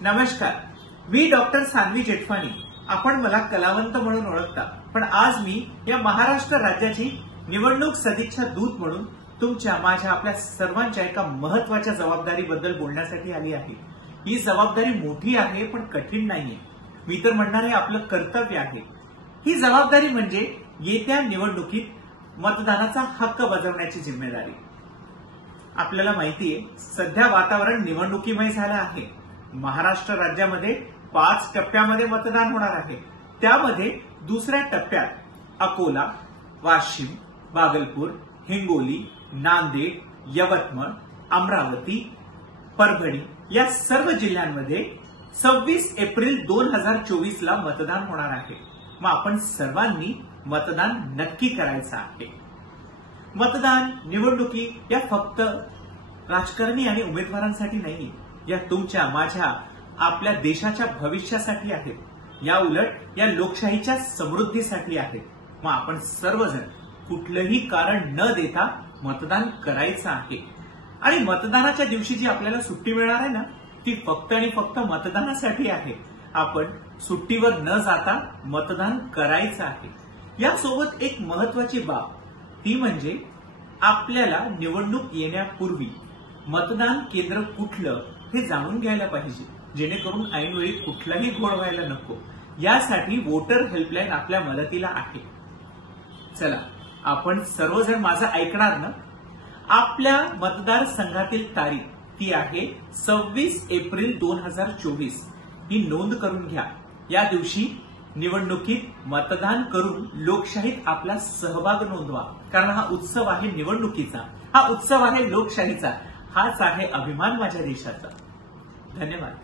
नमस्कार, मी डॉक्टर सान्वी जेठवानी. आपण मला कलावंत म्हणून ओळखता, पण आज मी या महाराष्ट्र राज्याची निवडणूक सदिच्छा दूत म्हणून तुमच्या माझ्या आपल्या सर्वांच्या एका महत्वाच्या जबाबदारीबद्दल बोलण्यासाठी आली आहे. ही जबाबदारी मोठी आहे पण कठीण नाहीये. मी तर म्हणणार हे आपलं कर्तव्य आहे. ही जबाबदारी म्हणजे येत्या निवडणुकीत मतदानाचा हक्क बजावण्याची जिम्मेदारी. आपल्याला माहितीये, सध्या वातावरण निवडणुकीमय झालं आहे. महाराष्ट्र राज्यामध्ये 5 टप्प्यामध्ये मतदान होणार आहे. त्यामध्ये दुसऱ्या टप्प्यात अकोला, वाशिम, भागलपूर, हिंगोली, नांदेड, यवतमाळ, अमरावती, परभणी या सर्व जिल्ह्यांमध्ये 26 एप्रिल 2024 ला मतदान होणार आहे. मग आपण सर्वांनी मतदान नक्की करायचं आहे. मतदान, निवडणुकी या फक्त राजकारणी आणि उमेदवारांसाठी नाही, या तुमच्या माझ्या आपल्या देशाच्या भविष्यासाठी आहेत. या उलट या लोकशाहीच्या समृद्धीसाठी आहेत. मग आपण सर्वजण कुठलंही कारण न देता मतदान करायचं आहे. आणि मतदानाच्या दिवशी जी आपल्याला सुट्टी मिळणार आहे ना, ती फक्त आणि फक्त मतदानासाठी आहे. आपण सुट्टीवर न जाता मतदान करायचं आहे. यासोबत एक महत्वाची बाब, ती म्हणजे आपल्याला निवडणूक येण्यापूर्वी मतदान केंद्र कुठलं हे जाणून घ्यायला पाहिजे, जेणेकरून ऐनवेळी कुठलाही घोळ व्हायला नको. यासाठी वोटर हेल्पलाईन आपल्या मदतीला आहे. चला, आपण सर्वजण माझं ऐकणार ना? आपल्या मतदारसंघातील तारीख ती आहे 26 एप्रिल 2024. ही नोंद करून घ्या. या दिवशी निवडणुकीत मतदान करून लोकशाहीत आपला सहभाग नोंदवा. कारण हा उत्सव आहे निवडणुकीचा, हा उत्सव आहे लोकशाहीचा, हाच आहे अभिमान माझ्या देशाचा. धन्यवाद.